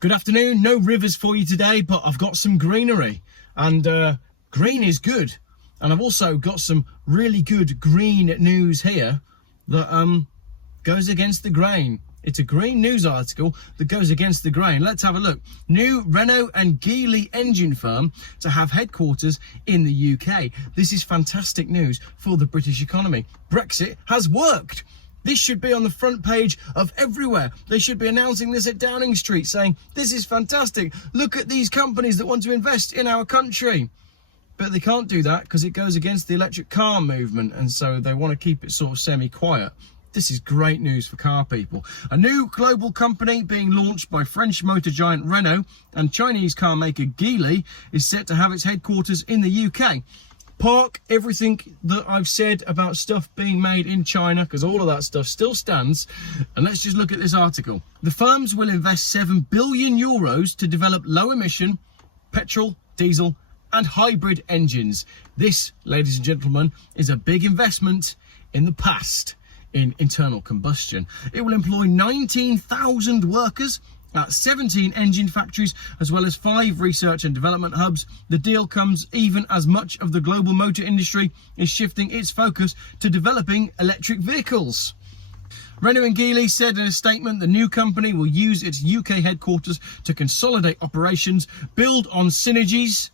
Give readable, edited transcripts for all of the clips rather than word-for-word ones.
Good afternoon. No rivers for you today, but I've got some greenery, and green is good. And I've also got some really good green news here that goes against the grain. It's a green news article that goes against the grain. Let's have a look. New Renault and Geely engine firm to have headquarters in the UK. This is fantastic news for the British economy. Brexit has worked. This should be on the front page of everywhere. They should be announcing this at Downing Street, saying, this is fantastic. Look at these companies that want to invest in our country. But they can't do that because it goes against the electric car movement. And so they want to keep it sort of semi-quiet. This is great news for car people. A new global company being launched by French motor giant Renault and Chinese car maker Geely is set to have its headquarters in the UK. Park everything that I've said about stuff being made in China, because all of that stuff still stands, and let's just look at this article. The firms will invest 7 billion euros to develop low emission petrol, diesel and hybrid engines. This, ladies and gentlemen, is a big investment in the past in internal combustion. It will employ 19,000 workers at 17 engine factories, as well as 5 research and development hubs. The deal comes even as much of the global motor industry is shifting its focus to developing electric vehicles. Renault and Geely said in a statement the new company will use its UK headquarters to consolidate operations, build on synergies.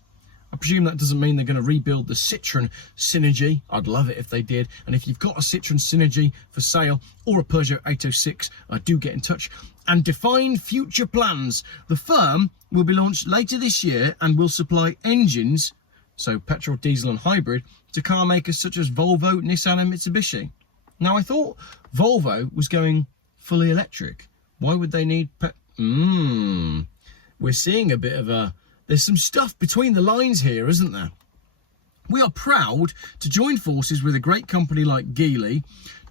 I presume that doesn't mean they're going to rebuild the Citroën Synergy. I'd love it if they did. And if you've got a Citroën Synergy for sale or a Peugeot 806, do get in touch. And define future plans. The firm will be launched later this year and will supply engines, so petrol, diesel and hybrid, to car makers such as Volvo, Nissan and Mitsubishi. Now I thought Volvo was going fully electric. Why would they need We're seeing a bit of a... There's some stuff between the lines here, isn't there? We are proud to join forces with a great company like Geely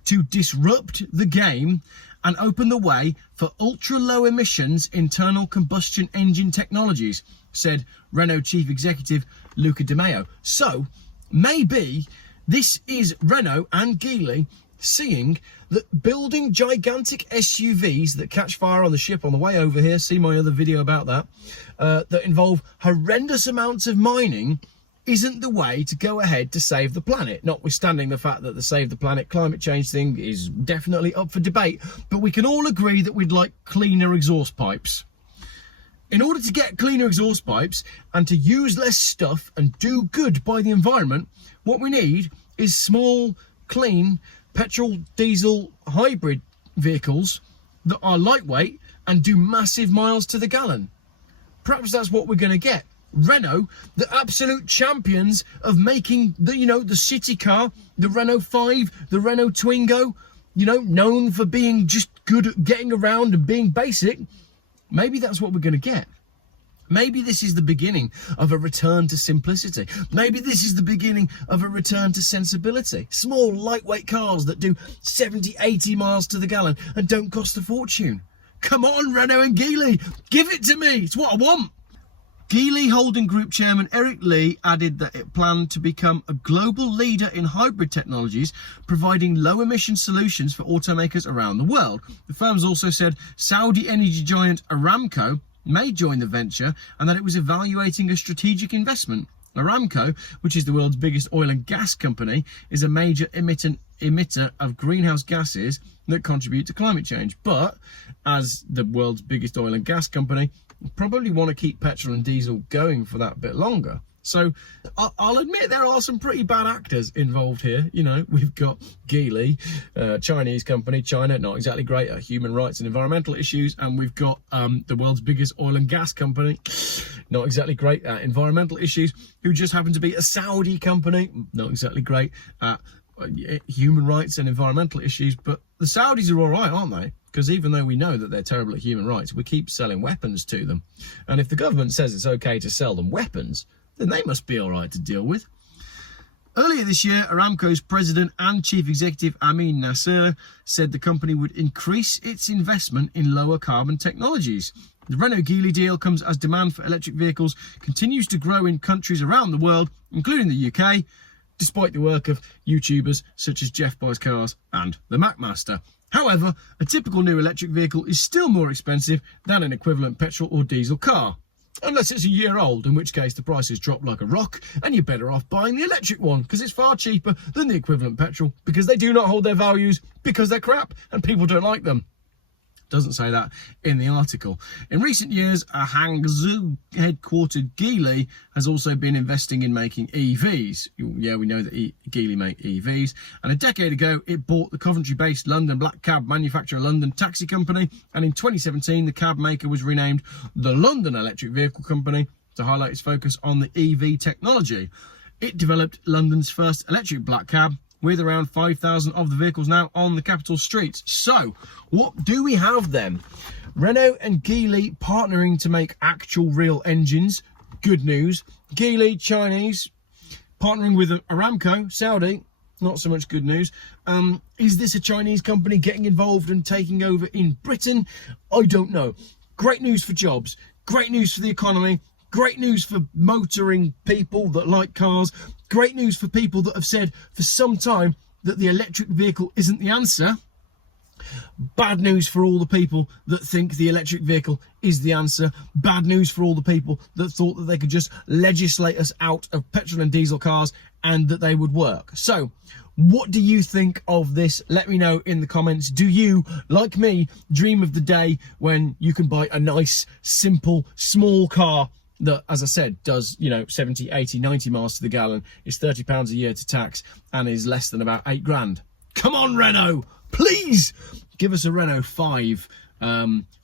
to disrupt the game and open the way for ultra-low emissions internal combustion engine technologies, said Renault Chief Executive Luca Di Maio. So, maybe this is Renault and Geely seeing that building gigantic SUVs that catch fire on the ship on the way over here, see my other video about that, that involve horrendous amounts of mining, isn't the way to go ahead to save the planet, notwithstanding the fact that the save the planet climate change thing is definitely up for debate, but we can all agree that we'd like cleaner exhaust pipes. In order to get cleaner exhaust pipes and to use less stuff and do good by the environment, what we need is small, clean, petrol, diesel, hybrid vehicles that are lightweight and do massive miles to the gallon. Perhaps that's what we're going to get. Renault, the absolute champions of making the city car, the Renault 5, the Renault Twingo, known for being just good at getting around and being basic. Maybe that's what we're going to get. Maybe this is the beginning of a return to simplicity. Maybe this is the beginning of a return to sensibility. Small, lightweight cars that do 70, 80 miles to the gallon and don't cost a fortune. Come on, Renault and Geely, give it to me. It's what I want. Geely Holding Group Chairman Eric Lee added that it planned to become a global leader in hybrid technologies, providing low-emission solutions for automakers around the world. The firms also said Saudi energy giant Aramco may join the venture and that it was evaluating a strategic investment. Aramco, which is the world's biggest oil and gas company, is a major emitter of greenhouse gases that contribute to climate change. But as the world's biggest oil and gas company, probably want to keep petrol and diesel going for that bit longer. So I'll admit there are some pretty bad actors involved here. We've got Geely, Chinese company, China, not exactly great at human rights and environmental issues. And we've got the world's biggest oil and gas company, not exactly great at environmental issues, who just happen to be a Saudi company, not exactly great at human rights and environmental issues. But the Saudis are all right, aren't they? Because even though we know that they're terrible at human rights, we keep selling weapons to them. And if the government says it's okay to sell them weapons, then they must be all right to deal with. Earlier this year, Aramco's president and chief executive Amin Nasser said the company would increase its investment in lower carbon technologies. The Renault-Geely deal comes as demand for electric vehicles continues to grow in countries around the world, including the UK, despite the work of YouTubers such as Geoff Buys Cars and the Macmaster. However, a typical new electric vehicle is still more expensive than an equivalent petrol or diesel car. Unless it's a year old, in which case the prices drop like a rock and you're better off buying the electric one because it's far cheaper than the equivalent petrol, because they do not hold their values, because they're crap and people don't like them. Doesn't say that in the article. In recent years, a Hangzhou headquartered Geely has also been investing in making EVs. Yeah, we know that Geely make EVs. And a decade ago, it bought the Coventry-based London black cab manufacturer London Taxi Company. And in 2017, the cab maker was renamed the London Electric Vehicle Company to highlight its focus on the EV technology. It developed London's first electric black cab, with around 5,000 of the vehicles now on the capital streets. So, what do we have then? Renault and Geely partnering to make actual real engines. Good news. Geely, Chinese, partnering with Aramco, Saudi. Not so much good news. Is this a Chinese company getting involved and taking over in Britain? I don't know. Great news for jobs. Great news for the economy. Great news for motoring people that like cars. Great news for people that have said for some time that the electric vehicle isn't the answer. Bad news for all the people that think the electric vehicle is the answer. Bad news for all the people that thought that they could just legislate us out of petrol and diesel cars and that they would work. So, what do you think of this? Let me know in the comments. Do you, like me, dream of the day when you can buy a nice, simple, small car that, as I said, does, 70, 80, 90 miles to the gallon, is £30 a year to tax, and is less than about 8 grand? Come on, Renault! Please give us a Renault 5,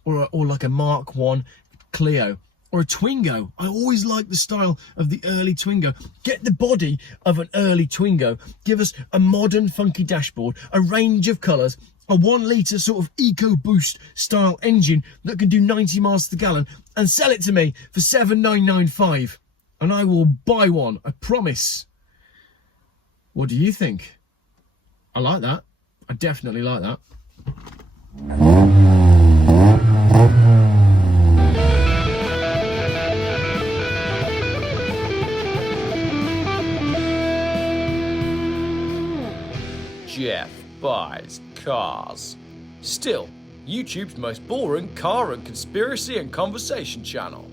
or like a Mark 1 Clio, or a Twingo. I always like the style of the early Twingo. Get the body of an early Twingo. Give us a modern, funky dashboard, a range of colours, a 1 litre sort of EcoBoost style engine that can do 90 miles to the gallon, and sell it to me for $7,995, and I will buy one, I promise. What do you think? I like that. I definitely like that. Geoff buys cars. Still, YouTube's most boring car and conspiracy and conversation channel.